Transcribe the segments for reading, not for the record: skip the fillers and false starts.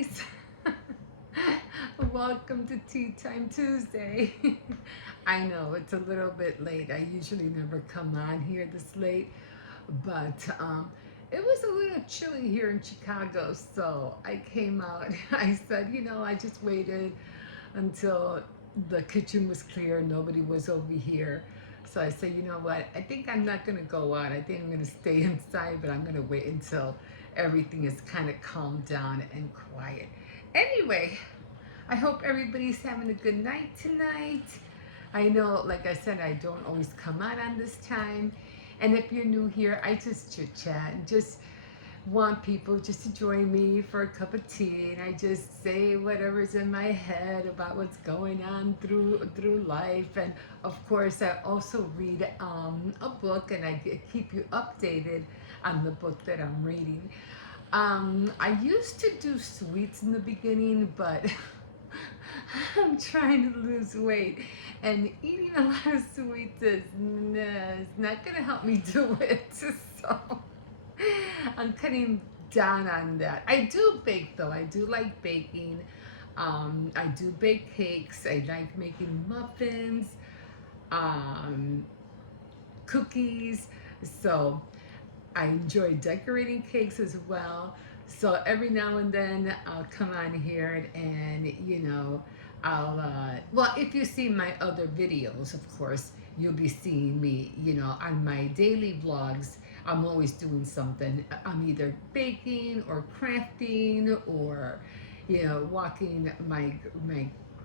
guys. Welcome to Tea Time Tuesday. I know it's a little bit late. I usually never come on here this late, but it was a little chilly here in Chicago, so I came out. I said, I just waited until the kitchen was clear, nobody was over here. So I said, you know what? I think I'm not going to go out. I think I'm going to stay inside, but I'm going to wait until everything is kind of calmed down and quiet. Anyway, I hope everybody's having a good night tonight. I know, like I said, I don't always come out on this time. And if you're new here, I just chit chat and just want people just to join me for a cup of tea, and I just say whatever's in my head about what's going on through life. And of course I also read a book, and I keep you updated on the book that I'm reading. I used to do sweets in the beginning, but I'm trying to lose weight, and eating a lot of sweets is not gonna help me do it. So I'm cutting down on that. I do bake though. I do like baking. I do bake cakes. I like making muffins, um, cookies. So I enjoy decorating cakes as well. So every now and then I'll come on here and I'll, well, if you see my other videos, of course, you'll be seeing me, on my daily vlogs. I'm always doing something. I'm either baking or crafting or, walking my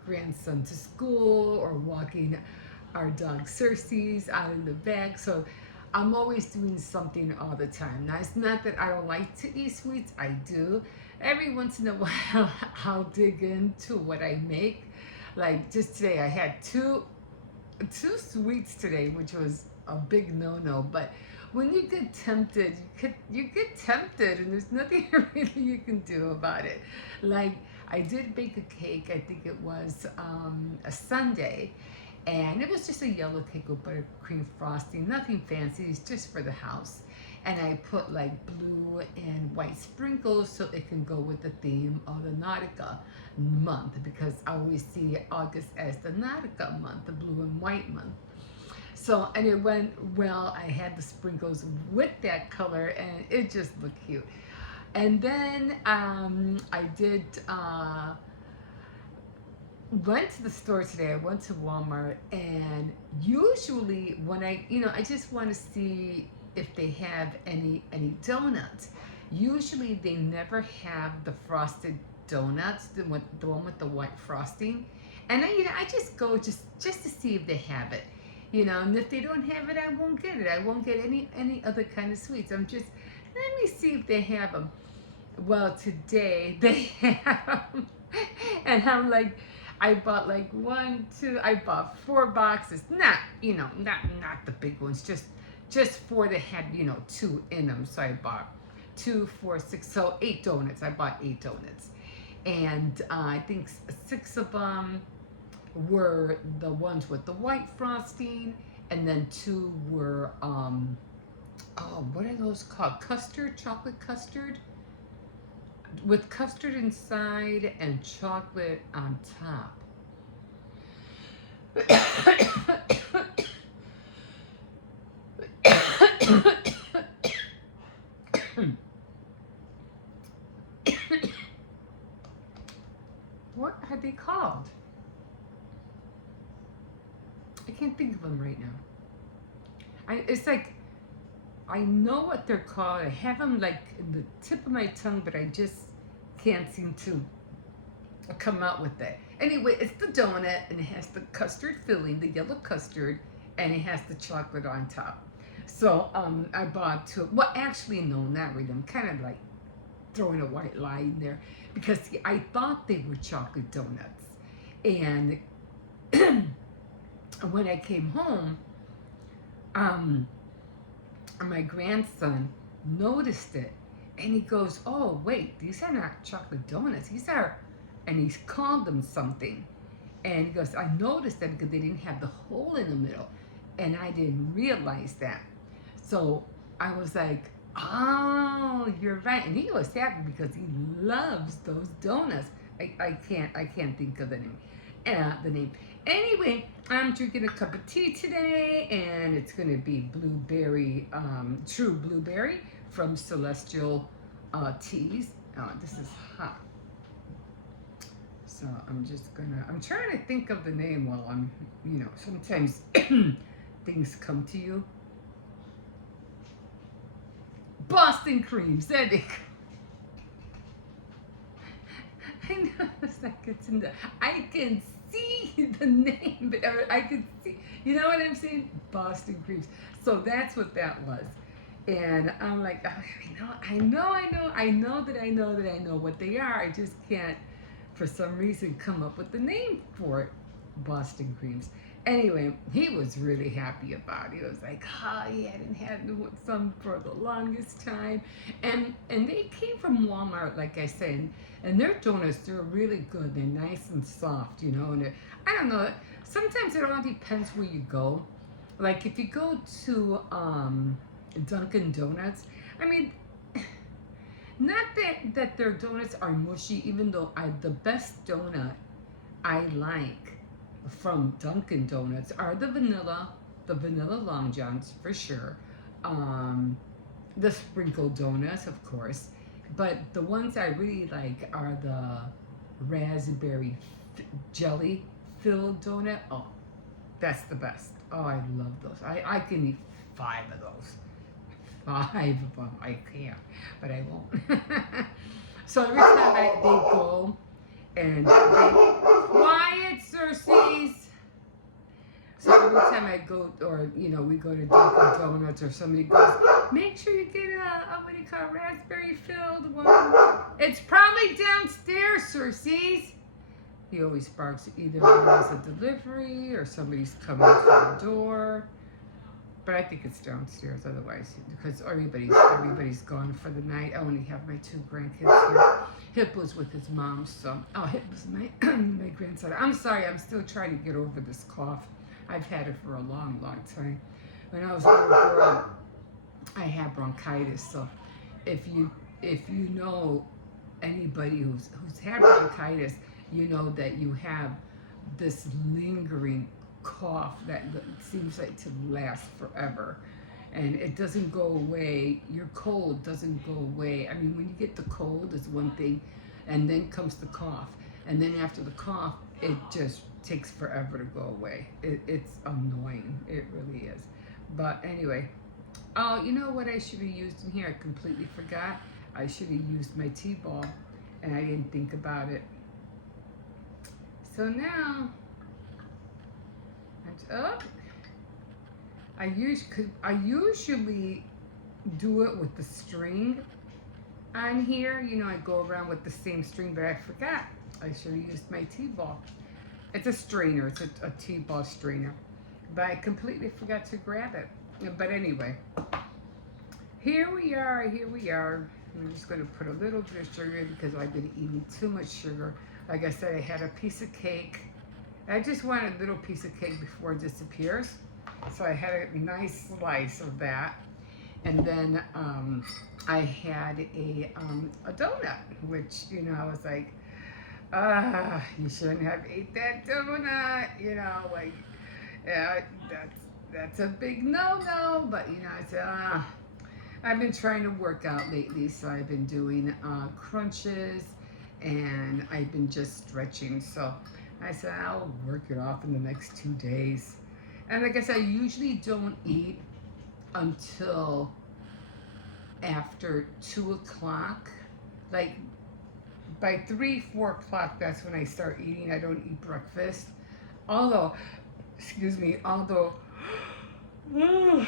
grandson to school or walking our dog Circe's out in the back. So I'm always doing something all the time. Now, it's not that I don't like to eat sweets. I do. Every once in a while, I'll dig into what I make. Like just today, I had two sweets today, which was a big no-no. But when you get tempted, you get tempted, and there's nothing really you can do about it. Like I did bake a cake. I think it was a Sunday. And it was just a yellow cake with buttercream frosting, nothing fancy, it's just for the house. And I put like blue and white sprinkles so it can go with the theme of the Nautica month, because I always see August as the Nautica month, the blue and white month. So, and it went well. I had the sprinkles with that color and it just looked cute. And then I did, went to the store today. I went to Walmart, and usually when I just want to see if they have any donuts. Usually they never have the frosted donuts, the one with the white frosting. And I just go just to see if they have it. And if they don't have it, I won't get it. I won't get any other kind of sweets. I'm just, let me see if they have them. Well, today they have them. And I'm like, I bought like I bought 4 boxes. Not the big ones, just 4 that had, 2 in them. So I bought 2, 4, 6, so 8 donuts. I bought 8 donuts. And I think 6 of them were the ones with the white frosting, and then 2 were, what are those called? Chocolate custard? With custard inside and chocolate on top. What are they called? I can't think of them right now. It's like, I know what they're called. I have them like in the tip of my tongue, but I just can't seem to come out with it. Anyway, it's the donut, and it has the custard filling, the yellow custard, and it has the chocolate on top. So I bought 2. Well, actually, no, not really. I'm kind of like throwing a white lie in there, because see, I thought they were chocolate donuts. And when I came home, my grandson noticed it, and he goes, "Oh, wait, these are not chocolate donuts. These are," and he called them something. And he goes, "I noticed that because they didn't have the hole in the middle, and I didn't realize that." So I was like, Oh, you're right. And he was happy because he loves those donuts. I can't think of the name. Anyway, I'm drinking a cup of tea today, and it's gonna be blueberry, true blueberry from Celestial Teas. This is hot, so I'm trying to think of the name while sometimes things come to you. Boston creams. There they go. I know it's like it's in the. I can see the name, but I can see. You know what I'm saying? Boston creams. So that's what that was. And I'm like, oh, I know that I know what they are. I just can't, for some reason, come up with the name for it. Boston creams. Anyway, he was really happy about it. He was like, he hadn't had some for the longest time. And they came from Walmart, like I said, and their donuts, they're really good. They're nice and soft, and I don't know, sometimes it all depends where you go. Like if you go to Dunkin' Donuts, I mean, not that their donuts are mushy, even though the best donut I like from Dunkin' Donuts are the vanilla Long Johns for sure, the sprinkle donuts, of course, but the ones I really like are the raspberry jelly filled donut. Oh, that's the best. Oh, I love those. I can eat 5 of those. 5 of them. I can't, but I won't. So every time they go and quiet, Circes. So every time I go, or we go to Dunkin' Donuts, or somebody goes, make sure you get what do you call, raspberry filled one. It's probably downstairs, Circes. He always barks either when there's a delivery or somebody's coming to the door. But I think it's downstairs otherwise, because everybody's gone for the night. I only have my 2 grandkids here. Hip was with his mom, so Hip was my my grandson. I'm sorry, I'm still trying to get over this cough. I've had it for a long, long time. When I was a little girl, I had bronchitis. So if you know anybody who's had bronchitis, you know that you have this lingering cough that seems like to last forever, and it doesn't go away. Your cold doesn't go away. I mean, when you get the cold is one thing, and then comes the cough, and then after the cough it just takes forever to go away. It's annoying, it really is. But anyway, oh, you know what I should have used in here? I completely forgot. I should have used my tea ball, and I didn't think about it. So now I usually do it with the string on here. I go around with the same string, but I forgot. I should have used my tea ball. It's a strainer. It's a tea ball strainer. But I completely forgot to grab it. But anyway, here we are. I'm just going to put a little bit of sugar in because I've been eating too much sugar. Like I said, I had a piece of cake. I just want a little piece of cake before it disappears. So I had a nice slice of that. And then I had a donut, which, I was like, you shouldn't have ate that donut. That's a big no-no. But, I said, I've been trying to work out lately. So I've been doing crunches, and I've been just stretching. So I said, I'll work it off in the next 2 days. And like I said, I usually don't eat until after 2 o'clock. Like by 3, 4 o'clock, that's when I start eating. I don't eat breakfast. Although, man,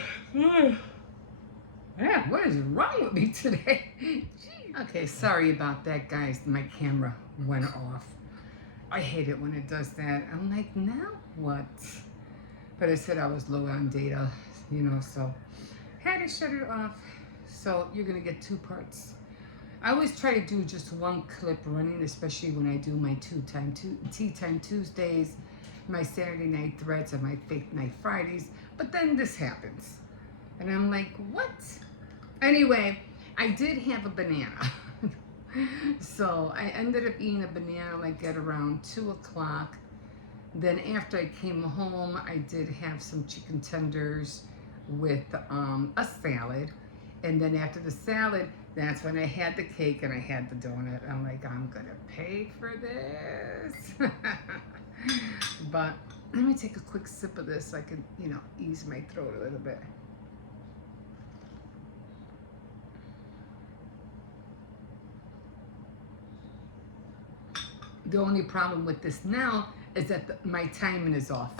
what is wrong with me today? Okay, sorry about that, guys. My camera went off. I hate it when it does that. I'm like, now what? But I said I was low on data, so had to shut it off. So you're gonna get 2 parts. I always try to do just 1 clip running, especially when I do my Tea Time Tuesdays, my Saturday Night Threads, and my Fake Night Fridays. But then this happens. And I'm like, what? Anyway, I did have a banana. So I ended up eating a banana like at around 2 o'clock. Then after I came home, I did have some chicken tenders with a salad. And then after the salad, that's when I had the cake and I had the donut. I'm like, I'm gonna pay for this. But let me take a quick sip of this so I can, ease my throat a little bit. The only problem with this now is that my timing is off.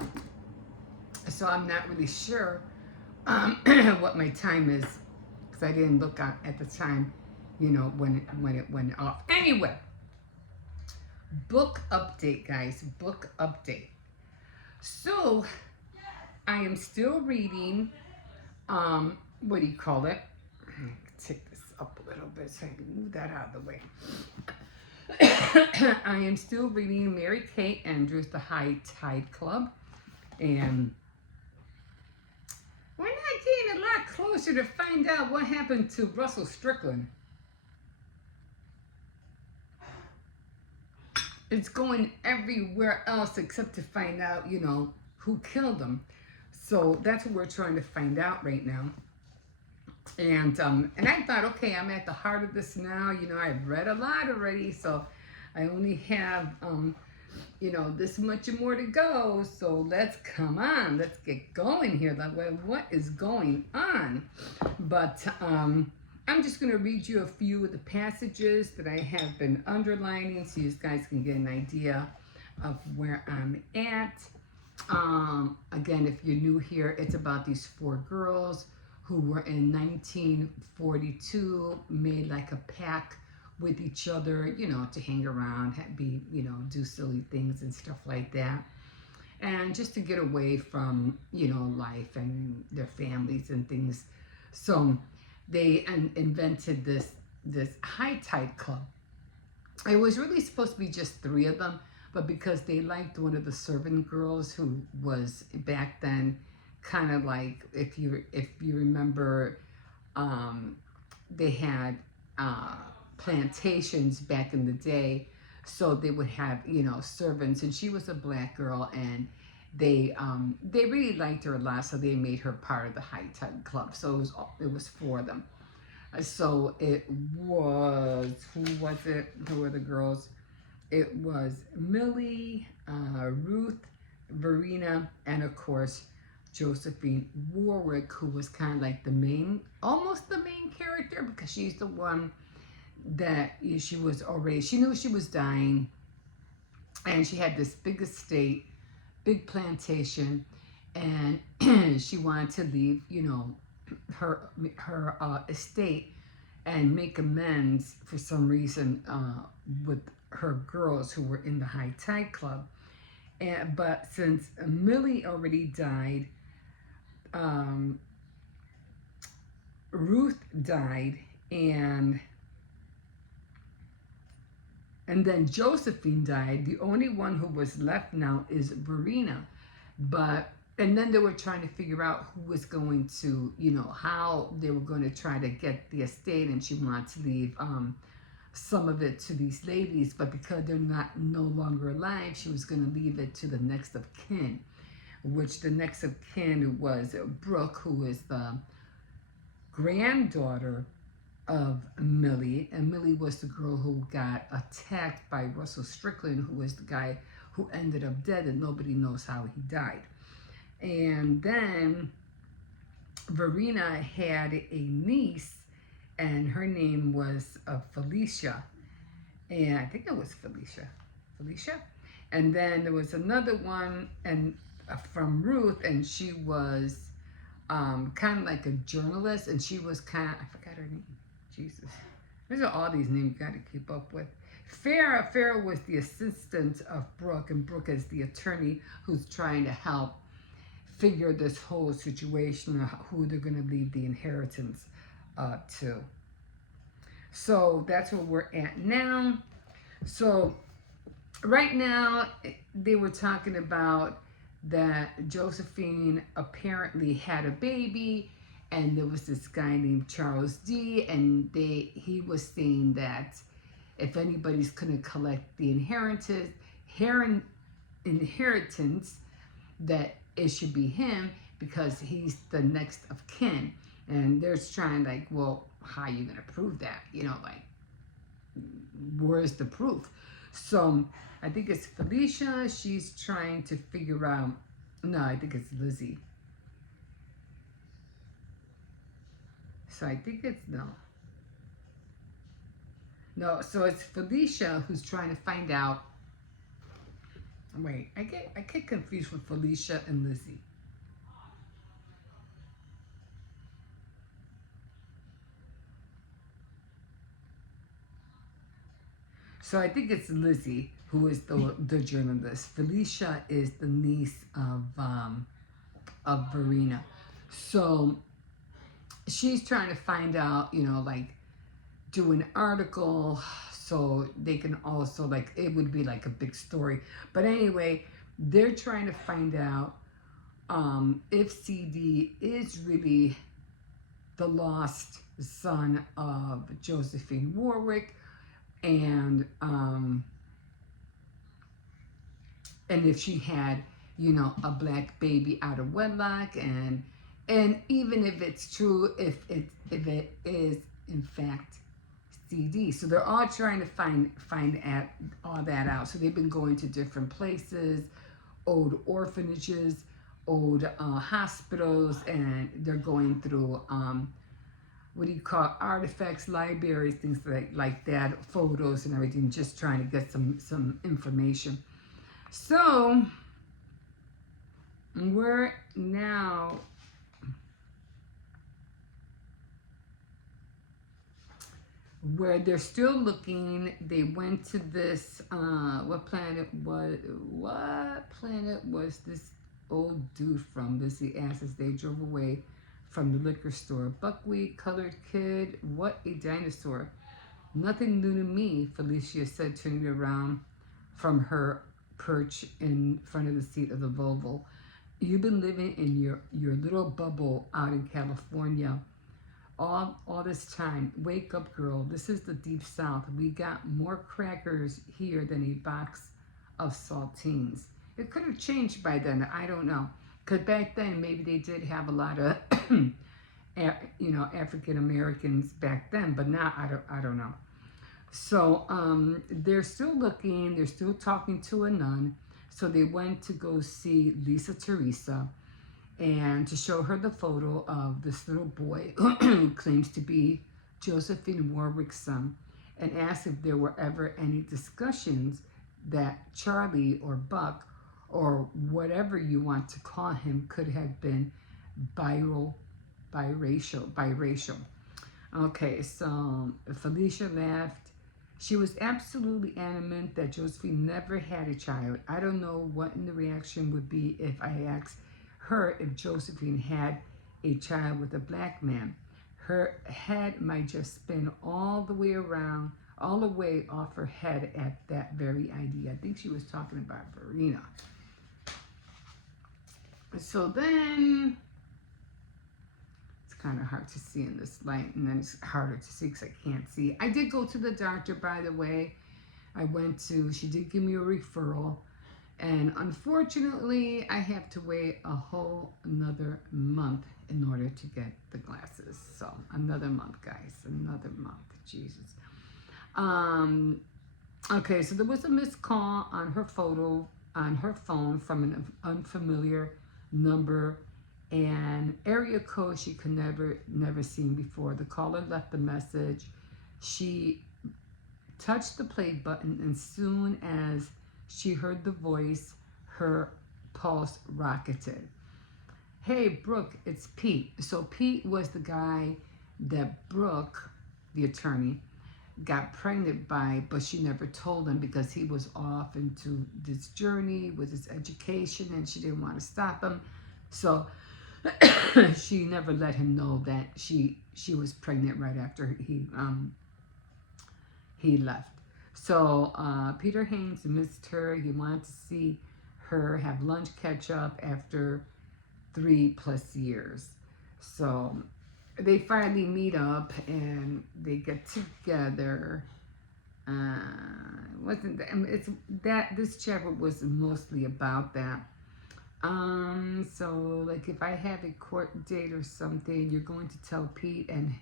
So I'm not really sure what my time is because I didn't look at the time, when it went off. Anyway, book update, guys. Book update. So I am still reading. What do you call it? Take this up a little bit so I can move that out of the way. I am still reading Mary Kay Andrews, The High Tide Club, and we're not getting a lot closer to find out what happened to Russell Strickland. It's going everywhere else except to find out, who killed him. So that's what we're trying to find out right now. And I thought, okay, I'm at the heart of this now. I've read a lot already, so I only have, this much more to go. So let's get going here. Like, well, what is going on? But I'm just going to read you a few of the passages that I have been underlining so you guys can get an idea of where I'm at. Again, if you're new here, it's about these 4 girls who were in 1942, made like a pact with each other, to hang around, do silly things and stuff like that. And just to get away from, life and their families and things. So they invented this high tide club. It was really supposed to be just 3 of them, but because they liked one of the servant girls who was back then kind of like, if you remember, they had plantations back in the day, so they would have servants, and she was a black girl, and they really liked her a lot, so they made her part of the High Tide Club. So it was 4 of them. So it was, who was it? Who were the girls? It was Millie, Ruth, Verena, and of course Josephine Warwick, who was kind of like almost the main character, because she's the one that she knew she was dying, and she had this big estate, big plantation, and she wanted to leave, her estate and make amends for some reason with her girls who were in the High Tide Club. But since Millie already died, Ruth died, and then Josephine died. The only one who was left now is Verena. And then they were trying to figure out who was going to, how they were going to try to get the estate, and she wanted to leave some of it to these ladies, but because they're no longer alive, she was going to leave it to the next of kin, which the next of kin was Brooke, who is the granddaughter of Millie, and Millie was the girl who got attacked by Russell Strickland, who was the guy who ended up dead, and nobody knows how he died. And then Verena had a niece, and her name was Felicia, and I think it was Felicia. And then there was another one, and from Ruth, and she was kind of like a journalist, and she was I forgot her name. Jesus, these are all these names you got to keep up with. Farrah was the assistant of Brooke, and Brooke is the attorney who's trying to help figure this whole situation of who they're going to leave the inheritance to. So that's where we're at now. So right now they were talking about that Josephine apparently had a baby, and there was this guy named Charles D, and he was saying that if anybody's going to collect the inheritance, that it should be him because he's the next of kin. And they're trying like, well, how are you going to prove that? You know, like, where's the proof? So I think it's Felicia. She's trying to figure out. No, I think it's Lizzie. So I think it's no. So it's Felicia who's trying to find out. Wait, I get confused with Felicia and Lizzie. So I think it's Lizzie who is the journalist. Felicia is the niece of Verena. So she's trying to find out, you know, like do an article so they can also like it would be like a big story. But anyway, they're trying to find out if CD is really the lost son of Josephine Warwick, and if she had, you know, a black baby out of wedlock, and even if it's true, if it is in fact CD. So they're all trying to find at all that out. So they've been going to different places, old orphanages, old hospitals, and they're going through what do you call artifacts, libraries, things like that, photos and everything, just trying to get some information. So we're now where they're still looking. They went to this what planet was this old dude from? Lizzie asked as they drove away from the liquor store. Buckwheat colored kid, what a dinosaur. Nothing new to me, Felicia said, turning around from her perch in front of the seat of the Volvo. You've been living in your little bubble out in California all this time. Wake up, girl. This is the deep south. We got more crackers here than a box of saltines. It could have changed by then. I don't know. Because back then, maybe they did have a lot of, you know, African Americans back then. But now, I don't know. So they're still looking. They're still talking to a nun. So they went to go see Lisa Teresa and to show her the photo of this little boy who claims to be Josephine Warwick's son, and asked if there were ever any discussions that Charlie or Buck or whatever you want to call him could have been biracial. Okay, so Felicia laughed. She was absolutely adamant that Josephine never had a child. I don't know what the reaction would be if I asked her if Josephine had a child with a black man. Her head might just spin all the way around, all the way off her head at that very idea. I think she was talking about Verena. So then, it's kind of hard to see in this light, and then it's harder to see because I can't see. I did go to the doctor, by the way. She did give me a referral. And unfortunately, I have to wait a whole another month in order to get the glasses. So another month, guys, another month. Jesus. Okay, so there was a missed call on her phone from an unfamiliar number and area code she could never seen before. The caller left the message. She touched the play button, and soon as she heard the voice, her pulse rocketed. Hey, Brooke, it's Pete. So Pete was the guy that Brooke, the attorney, got pregnant by, but she never told him because he was off into this journey with his education and she didn't want to stop him. So she never let him know that she was pregnant right after he left. So Peter Haynes missed her. He wanted to see her have lunch catch up after 3+ years. So they finally meet up and they get together. Wasn't that, I mean, it's that this chapter was mostly about that. So like if I have a court date or something, you're going to tell Pete and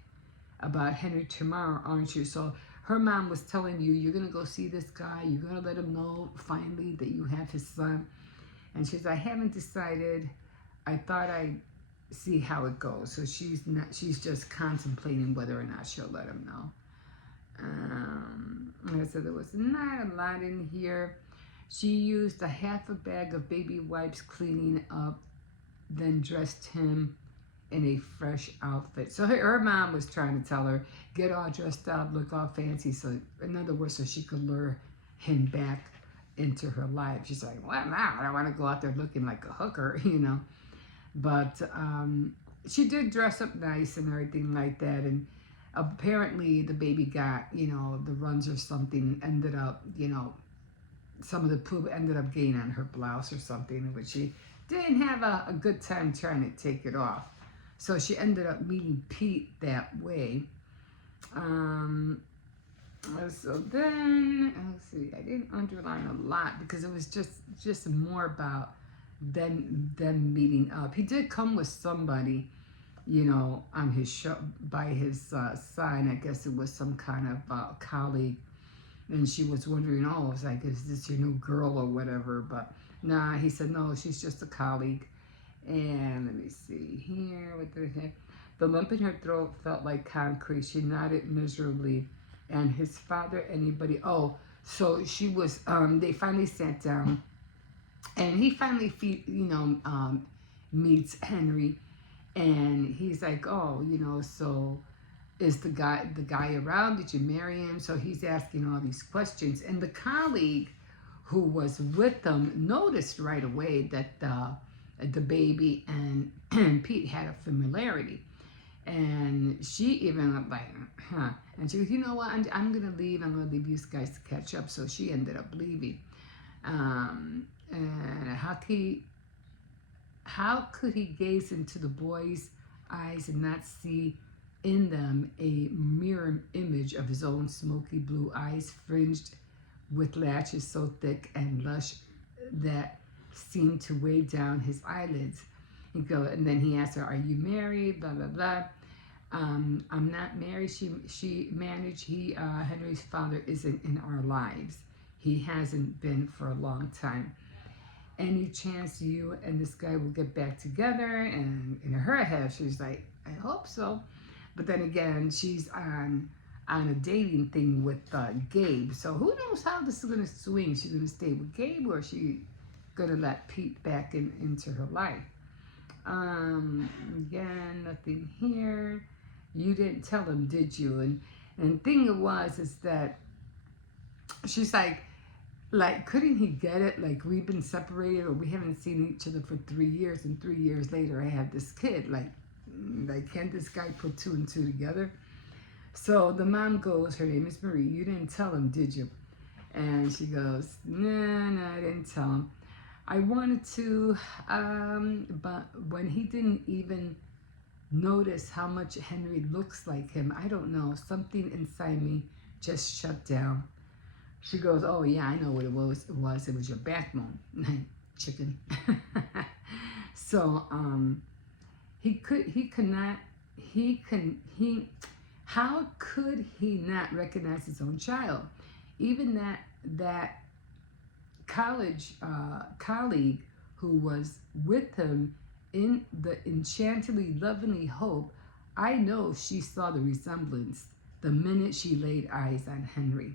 about Henry tomorrow, aren't you? So her mom was telling you, you're gonna go see this guy. You're gonna let him know finally that you have his son. And she's, I haven't decided. I thought I'd see how it goes. So she's not. She's just contemplating whether or not she'll let him know. Like I said, there was not a lot in here. She used a half a bag of baby wipes cleaning up, then dressed him in a fresh outfit. So her mom was trying to tell her, get all dressed up, look all fancy. So in other words, so she could lure him back into her life. She's like, well, now I don't want to go out there looking like a hooker, you know. But she did dress up nice and everything like that. And apparently the baby got, you know, the runs or something, ended up, you know, some of the poop ended up getting on her blouse or something, which she didn't have a good time trying to take it off. So she ended up meeting Pete that way. So then, let's see, I didn't underline a lot because it was just more about them meeting up. He did come with somebody, you know, on his show, by his side. I guess it was some kind of colleague. And she was wondering, oh, I was like, is this your new girl or whatever? But nah, he said, no, she's just a colleague. And let me see here. The lump in her throat felt like concrete. She nodded miserably. And his father, anybody? Oh, so she was, they finally sat down. And he finally, meets Henry. And he's like, oh, you know, so is the guy around? Did you marry him? So he's asking all these questions. And the colleague who was with them noticed right away that the baby and Pete had a familiarity. And she even was like, huh. And she goes, you know what, I'm going to leave. I'm going to leave you guys to catch up. So she ended up leaving. And how could he gaze into the boy's eyes and not see in them a mirror image of his own smoky blue eyes, fringed with lashes so thick and lush that seemed to weigh down his eyelids? And then he asked her, are you married? Blah, blah, blah. I'm not married, she managed. Henry's father isn't in our lives. He hasn't been for a long time. Any chance you and this guy will get back together? And in her head, she's like, I hope so. But then again, she's on a dating thing with Gabe. So who knows how this is going to swing? She's going to stay with Gabe, or is she going to let Pete back into her life? Again, nothing here. You didn't tell him, did you? And thing it was is that she's like, couldn't he get it? Like, we've been separated, or we haven't seen each other for 3 years, and 3 years later I have this kid. Like, can't this guy put 2 and 2 together? So the mom goes, her name is Marie, you didn't tell him, did you? And she goes, no, I didn't tell him. I wanted to, but when he didn't even notice how much Henry looks like him, I don't know, something inside me just shut down. She goes, oh yeah, I know what it was. It was your backbone, chicken. So how could he not recognize his own child? Even that college colleague who was with him in the enchantingly lovely hope, I know she saw the resemblance the minute she laid eyes on Henry.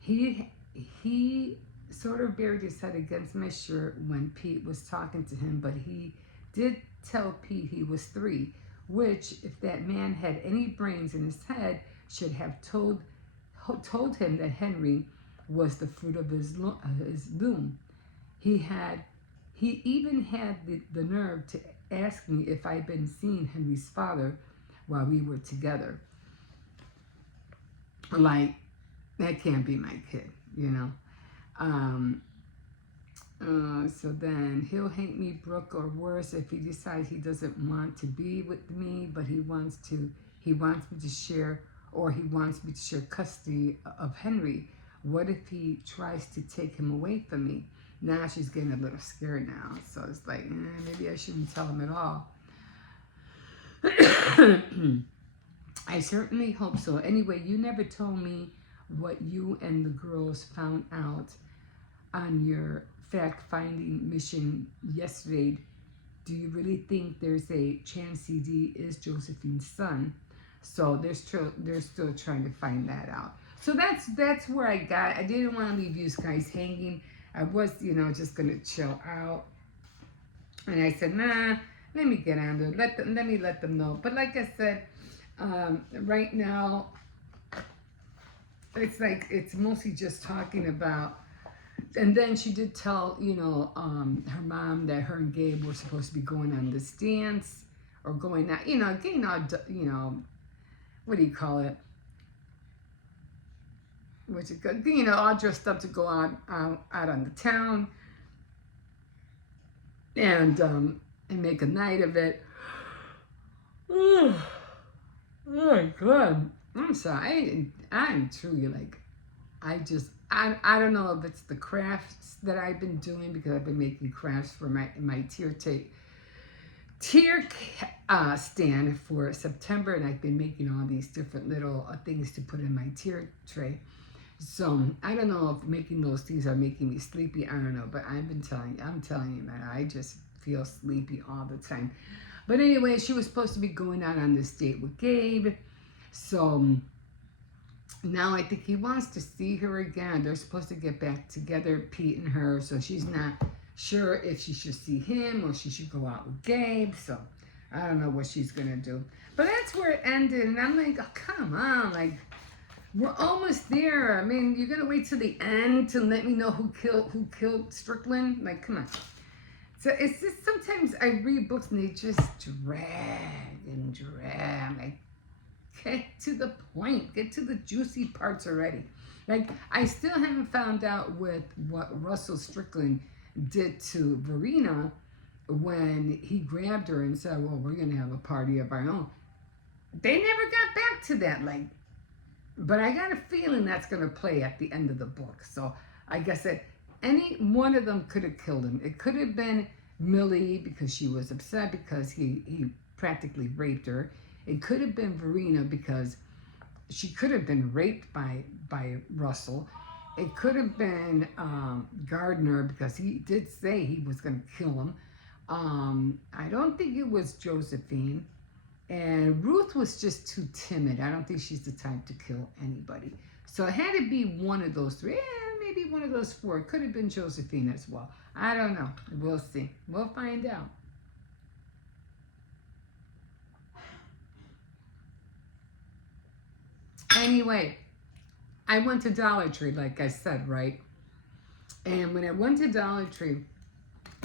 He sort of buried his head against my shirt when Pete was talking to him, but he did tell Pete he was 3, which, if that man had any brains in his head, should have told him that Henry was the fruit of his loom. He even had the nerve to ask me if I'd been seeing Henry's father while we were together. Like, that can't be my kid, you know. So then he'll hate me, Brooke, or worse, if he decides he doesn't want to be with me, but he wants to. He wants me to share, or he wants me to share custody of Henry. What if he tries to take him away from me? Now she's getting a little scared now. So it's like, maybe I shouldn't tell him at all. I certainly hope so. Anyway, you never told me what you and the girls found out on your fact-finding mission yesterday. Do you really think there's a chance CD is Josephine's son? So they're still trying to find that out. So that's where I got. I didn't want to leave you guys hanging. I was, just gonna chill out, and I said, nah, let me get on there. Let me let them know. But like I said, right now, it's mostly just talking about. And then she did tell, her mom that her and Gabe were supposed to be going on this dance or going out, getting all, what do you call it? All dressed up to go out on the town and make a night of it. Oh my God. I'm sorry. I'm truly like, I don't know if it's the crafts that I've been doing, because I've been making crafts for my tier stand for September, and I've been making all these different little things to put in my tier tray. So I don't know if making those things are making me sleepy. I don't know, but I'm telling you, man, I just feel sleepy all the time. But anyway, she was supposed to be going out on this date with Gabe, so now I think he wants to see her again. They're supposed to get back together, Pete and her, so she's not sure if she should see him or she should go out with Gabe. So I don't know what she's gonna do. But that's where it ended, and I'm like, oh, come on, like, we're almost there. I mean, you're gonna wait till the end to let me know who killed Strickland? Like, come on. So it's just, sometimes I read books and they just drag and drag. Like, get to the point. Get to the juicy parts already. Like, I still haven't found out what Russell Strickland did to Verena when he grabbed her and said, well, we're going to have a party of our own. They never got back to that. Like, but I got a feeling that's going to play at the end of the book. So I guess that any one of them could have killed him. It could have been Millie, because she was upset because he practically raped her. It could have been Verena because she could have been raped by Russell. It could have been Gardner because he did say he was going to kill him. I don't think it was Josephine. And Ruth was just too timid. I don't think she's the type to kill anybody. So it had to be one of those three. Maybe one of those four. It could have been Josephine as well. I don't know. We'll see. We'll find out. Anyway, I went to Dollar Tree, like I said, right? And when I went to Dollar Tree,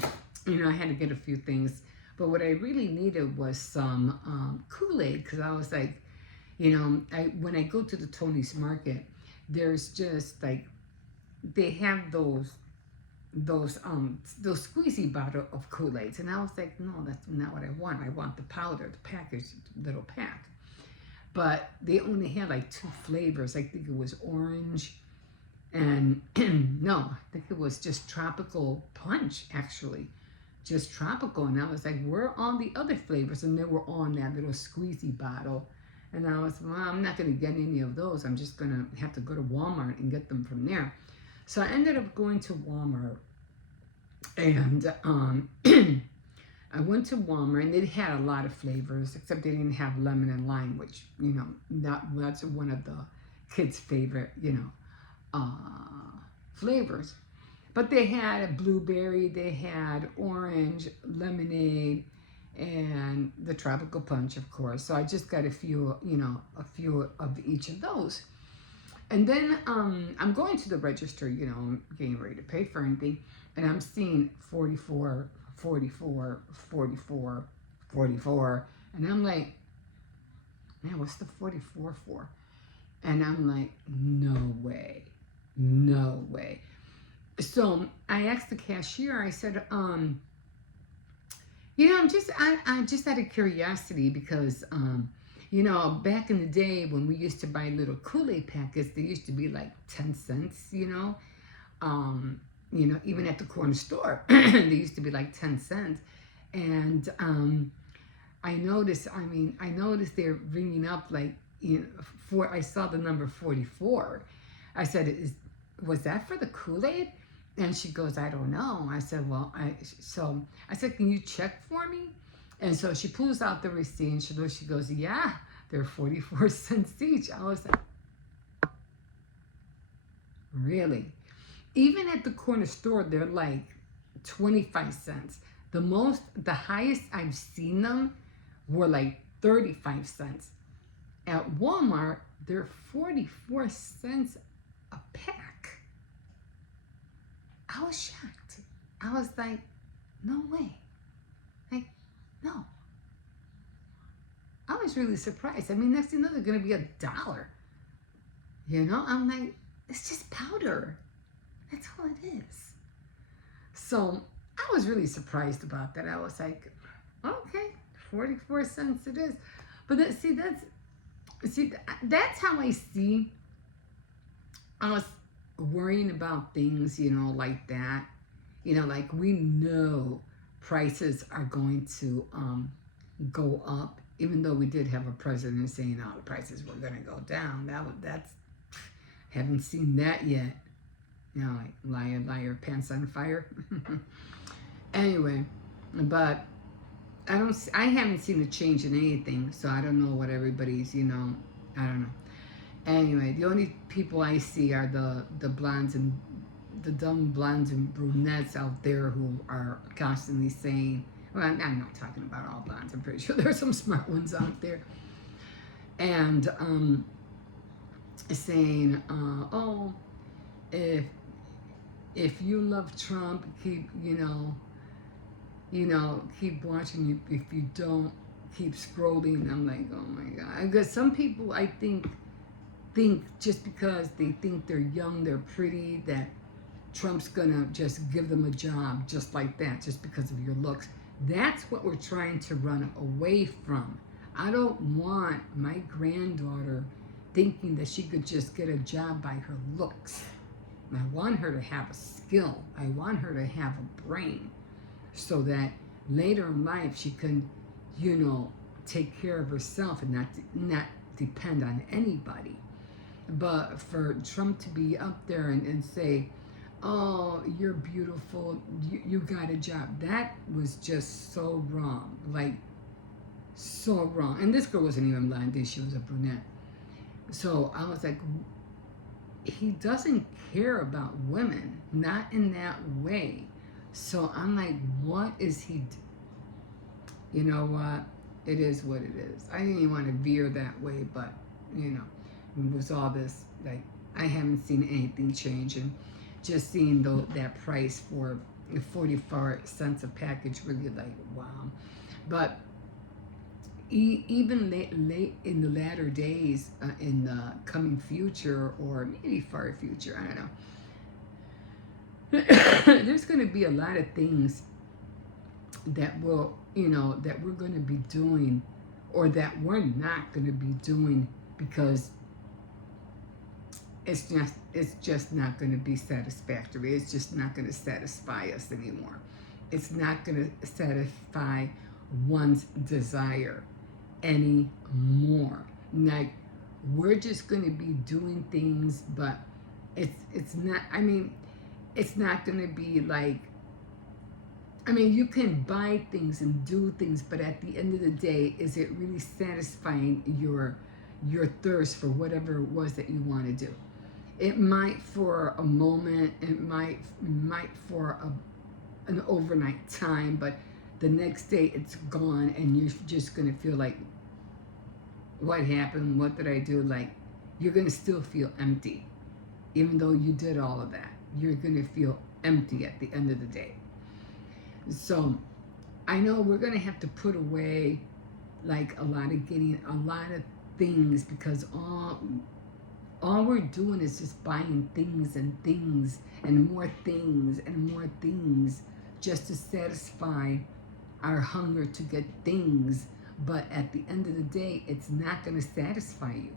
I had to get a few things. But what I really needed was some Kool-Aid, because I was like, when I go to the Tony's Market, there's just like, they have those squeezy bottle of Kool-Aids, and I was like, no, that's not what I want. I want the powder, the packaged little pack. But they only had like 2 flavors. I think it was orange and no, I think it was just tropical punch, actually. Just tropical. And I was like, where are all the other flavors? And they were on that little squeezy bottle. And I was, well, I'm not going to get any of those. I'm just going to have to go to Walmart and get them from there. So I ended up going to Walmart. And I went to Walmart, and they had a lot of flavors, except they didn't have lemon and lime, which, that's one of the kids' favorite, flavors. But they had a blueberry, they had orange, lemonade, and the tropical punch, of course. So I just got a few of each of those. And then I'm going to the register, I'm getting ready to pay for anything, and I'm seeing 44, 44, 44, 44. And I'm like, man, what's the 44 for? And I'm like, no way. No way. So I asked the cashier, I said, I just out of curiosity because, back in the day when we used to buy little Kool-Aid packets, they used to be like 10 cents, um, even at the corner store, they used to be like 10 cents. And I noticed they're ringing up like, I saw the number 44. I said, was that for the Kool-Aid? And she goes, I don't know. I said, so I said, can you check for me? And so she pulls out the receipt and she goes, yeah, they're 44 cents each. I was like, really? Even at the corner store, they're like 25 cents. The highest I've seen them were like 35 cents. At Walmart, they're 44 cents a pack. I was shocked. I was like, no way. Like, no. I was really surprised. I mean, next thing you know, they're going to be $1. I'm like, it's just powder. That's all it is. So I was really surprised about that. I was like, okay, 44 cents it is. But that's how I see us worrying about things, like that. Like we know prices are going to go up, even though we did have a president saying, "Oh, the prices were going to go down." That's haven't seen that yet. Like liar, liar, pants on fire. Anyway, but I haven't seen a change in anything, so I don't know what everybody's, I don't know. Anyway, the only people I see are the blondes and the dumb blondes and brunettes out there who are constantly saying, well, I'm not talking about all blondes. I'm pretty sure there's some smart ones out there. And saying, oh, if you love Trump, keep keep watching. If you don't, keep scrolling. I'm like, oh my god. Because some people, I think just because they think they're young, they're pretty, that Trump's gonna just give them a job just like that, just because of your looks. That's what we're trying to run away from. I don't want my granddaughter thinking that she could just get a job by her looks. I want her to have a skill. I want her to have a brain so that later in life she can, take care of herself and not depend on anybody. But for Trump to be up there and say, oh, you're beautiful, you got a job, that was just so wrong. Like, so wrong. And this girl wasn't even blonde, she was a brunette. So I was like, he doesn't care about women, not in that way. So I'm like, what is he you know what? It is what it is. I didn't even want to veer that way, but it was all this, like, I haven't seen anything change, and just seeing that price for 44 cents a package, really like, wow. But even late in the latter days, in the coming future, or maybe far future, I don't know, there's going to be a lot of things that will, that we're going to be doing, or that we're not going to be doing, because it's just not going to be satisfactory. It's just not going to satisfy us anymore. It's not going to satisfy one's desire anymore. Like, we're just going to be doing things, but it's not, it's not going to be like, you can buy things and do things, but at the end of the day, is it really satisfying your thirst for whatever it was that you want to do? It might for a moment, it might for an overnight time, but the next day it's gone, and you're just gonna feel like, what happened? What did I do? Like, you're gonna still feel empty, even though you did all of that. You're gonna feel empty at the end of the day. So I know we're gonna have to put away like a lot of things, because all we're doing is just buying things and more things and more things just to satisfy our hunger to get things. But at the end of the day, it's not going to satisfy you.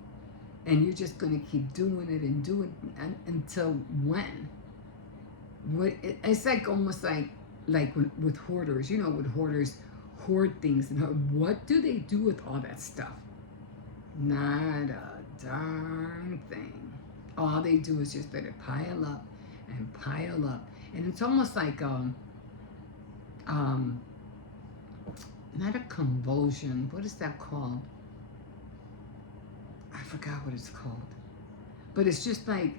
And you're just going to keep doing it and doing it until when? It's like almost like with hoarders. You know, with hoarders hoard things. And what do they do with all that stuff? Not a darn thing. All they do is just let it pile up and pile up. And it's almost like um not a convulsion. What is that called? I forgot what it's called. But it's just like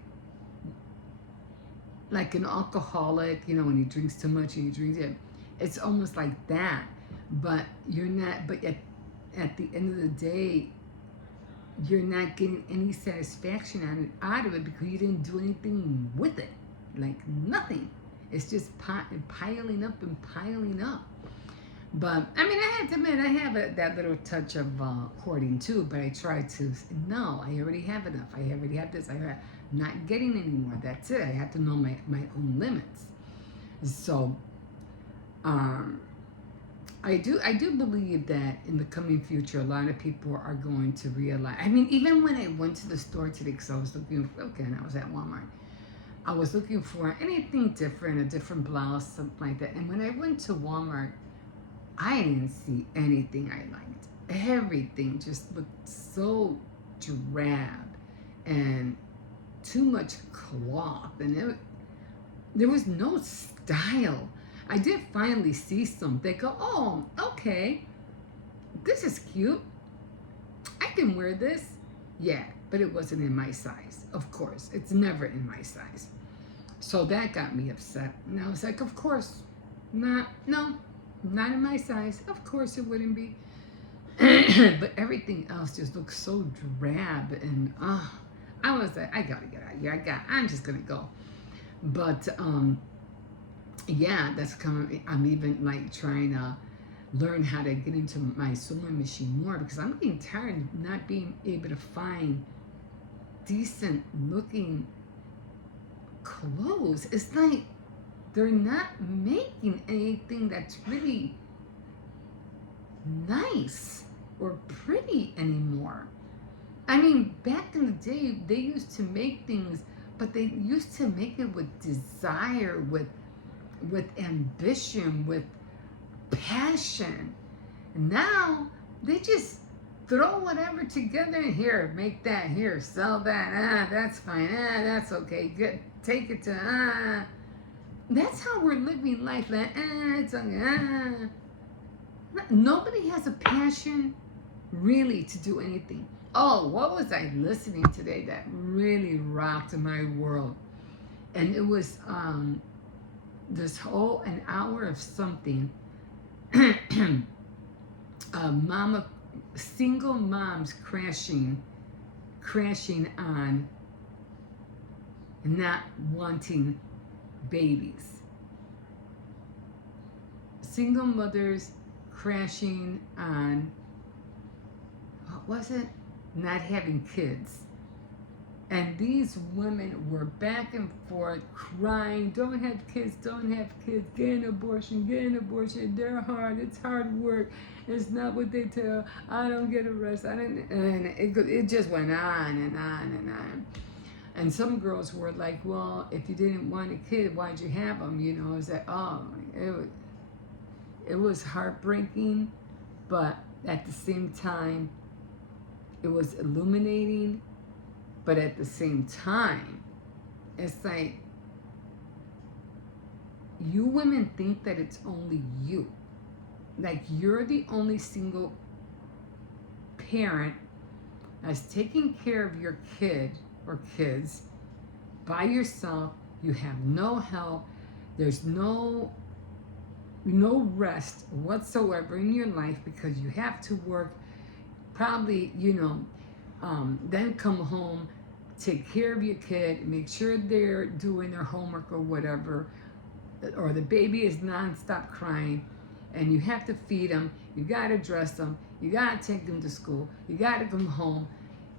an alcoholic, you know, when he drinks too much and he drinks it. It's almost like that. But you're not, but at the end of the day, you're not getting any satisfaction out of it because you didn't do anything with it. Like nothing. It's just piling up and piling up. But I mean, I have to admit, I have that little touch of hoarding too. But I try to. No, I already have enough. I already have this. I'm not getting any more. That's it. I have to know my own limits. So, I do believe that in the coming future, a lot of people are going to realize. I mean, even when I went to the store today, because I was looking. Okay, and I was at Walmart. I was looking for anything different, a different blouse, something like that. And when I went to Walmart, I didn't see anything I liked. Everything just looked so drab and too much cloth, and there was no style. I did finally see some. They go, oh, okay, this is cute. I can wear this. Yeah, but it wasn't in my size. Of course, it's never in my size. So that got me upset. And I was like, of course, no, not in my size. Of course it wouldn't be. But everything else just looked so drab, and I was like, I gotta get out of here. I'm just gonna go. But yeah, that's coming. I'm even like trying to learn how to get into my sewing machine more because I'm getting tired of not being able to find decent looking clothes. It's like they're not making anything that's really nice or pretty anymore. I mean, back in the day, they used to make things, but they used to make it with desire, with ambition, with passion. Now they just throw whatever together and here, make that, here, sell that. That's fine. That's okay. Good. Take it to That's how we're living life. Like, it's okay. Nobody has a passion really to do anything. Oh, what was I listening today that really rocked my world? And it was this whole an hour of something. Single moms crashing on not wanting babies. Single mothers crashing on, what was it? Not having kids. And these women were back and forth crying, don't have kids, get an abortion, they're hard, it's hard work, it's not what they tell, I don't get arrested, and it just went on and on and on. And some girls were like, well, if you didn't want a kid, why'd you have them? You know, it was like, it was heartbreaking, but at the same time, it was illuminating. But at the same time, it's like, you women think that it's only you. Like you're the only single parent that's taking care of your kid or kids by yourself. You have no help. There's no rest whatsoever in your life because you have to work, probably, then come home, take care of your kid, make sure they're doing their homework or whatever, or the baby is nonstop crying, and you have to feed them, you gotta dress them, you gotta take them to school, you gotta come home,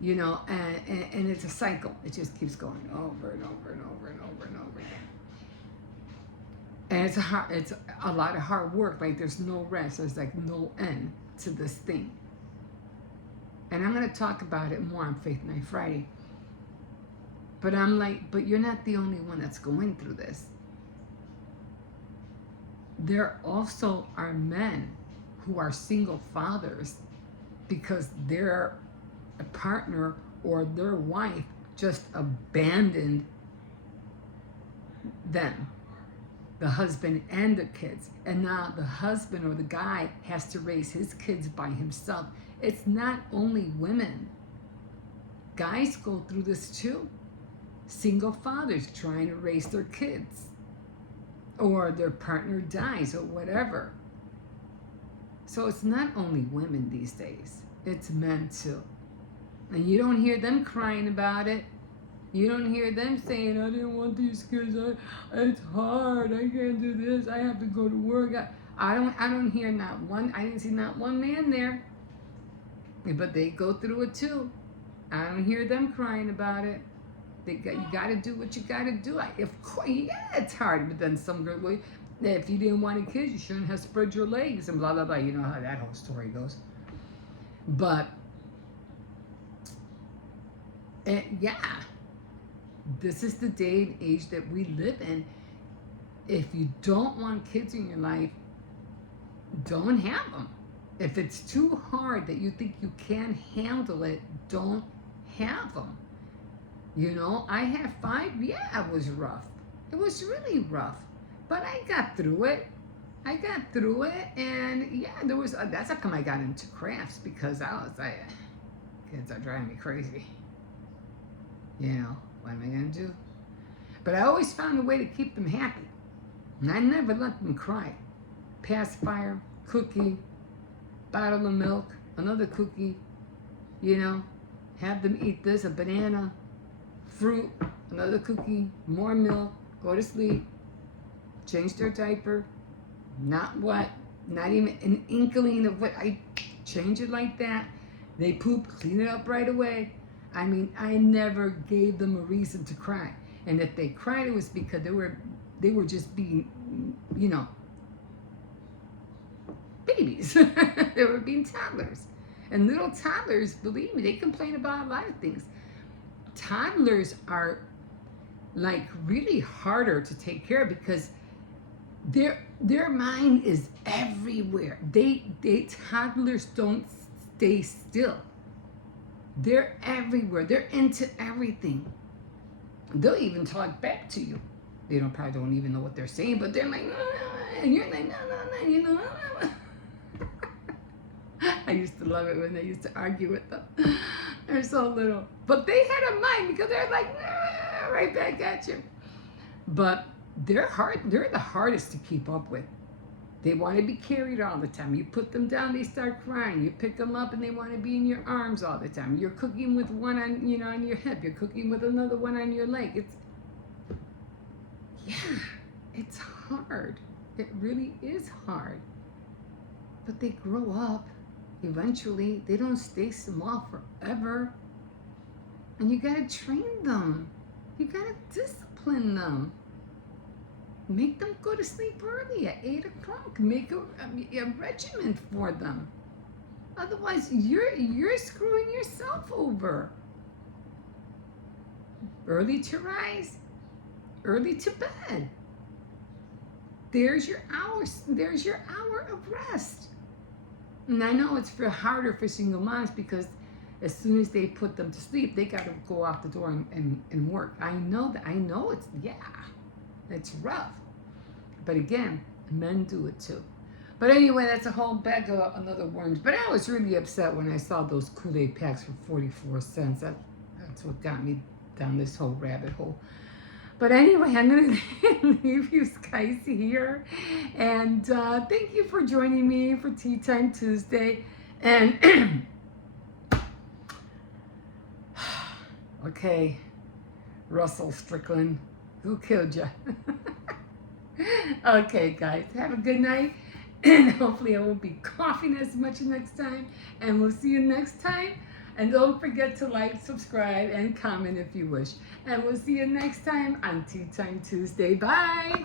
you know, and it's a cycle. It just keeps going over and over and over and over and over again. And it's a lot of hard work. Like there's no rest. There's like no end to this thing. And I'm going to talk about it more on Faith Night Friday. But I'm like, but you're not the only one that's going through this. There also are men who are single fathers because their partner or their wife just abandoned them, the husband and the kids. And now the husband or the guy has to raise his kids by himself. It's not only women. Guys go through this too. Single fathers trying to raise their kids, or their partner dies, or whatever. So it's not only women these days, it's men too. And you don't hear them crying about it. You don't hear them saying, I didn't want these kids, it's hard, I can't do this, I have to go to work. I don't hear not one, I didn't see not one man there. But they go through it too. I don't hear them crying about it. You got to do what you got to do. Of course, yeah, it's hard. But then some girl, well, if you didn't want a kid, you shouldn't have spread your legs and blah, blah, blah. You know how that whole story goes. But, yeah, this is the day and age that we live in. If you don't want kids in your life, don't have them. If it's too hard that you think you can't handle it, don't have them. You know, I had 5. Yeah, it was rough. It was really rough. But I got through it. And yeah, that's how come I got into crafts, because I was like, kids are driving me crazy. You know, what am I going to do? But I always found a way to keep them happy. And I never let them cry. Pacifier, cookie, bottle of milk, another cookie, you know, have them eat this, a banana, fruit, another cookie, more milk, go to sleep, change their diaper, not even an inkling of what, I change it like that. They poop, clean it up right away. I mean, I never gave them a reason to cry. And if they cried, it was because they were just being, you know, babies. They were being toddlers. And little toddlers, believe me, they complain about a lot of things. Toddlers are like really harder to take care of because their mind is everywhere. Toddlers don't stay still. They're everywhere. They're into everything. They'll even talk back to you. They probably don't even know what they're saying, but they're like, and you're like, no, you know. I used to love it when they used to argue with them. They're so little. But they had a mind because they're like, right back at you. But they're the hardest to keep up with. They want to be carried all the time. You put them down, they start crying. You pick them up and they want to be in your arms all the time. You're cooking with one on your hip. You're cooking with another one on your leg. It's hard. It really is hard. But they grow up. Eventually, they don't stay small forever. And you gotta train them. You gotta discipline them. Make them go to sleep early at 8 o'clock. Make a regimen for them. Otherwise, you're screwing yourself over. Early to rise, early to bed. There's your hours. There's your hour of rest. And I know it's harder for single moms because as soon as they put them to sleep, they got to go out the door and work. I know that. I know it's rough. But again, men do it too. But anyway, that's a whole bag of another worms. But I was really upset when I saw those Kool-Aid packs for 44 cents. That's what got me down this whole rabbit hole. But anyway, I'm going to leave you guys here. And thank you for joining me for Tea Time Tuesday. And, okay, Russell Strickland, who killed you? Okay, guys, have a good night. And hopefully I won't be coughing as much next time. And we'll see you next time And don't forget to like, subscribe, and comment if you wish. And we'll see you next time on Tea Time Tuesday. Bye.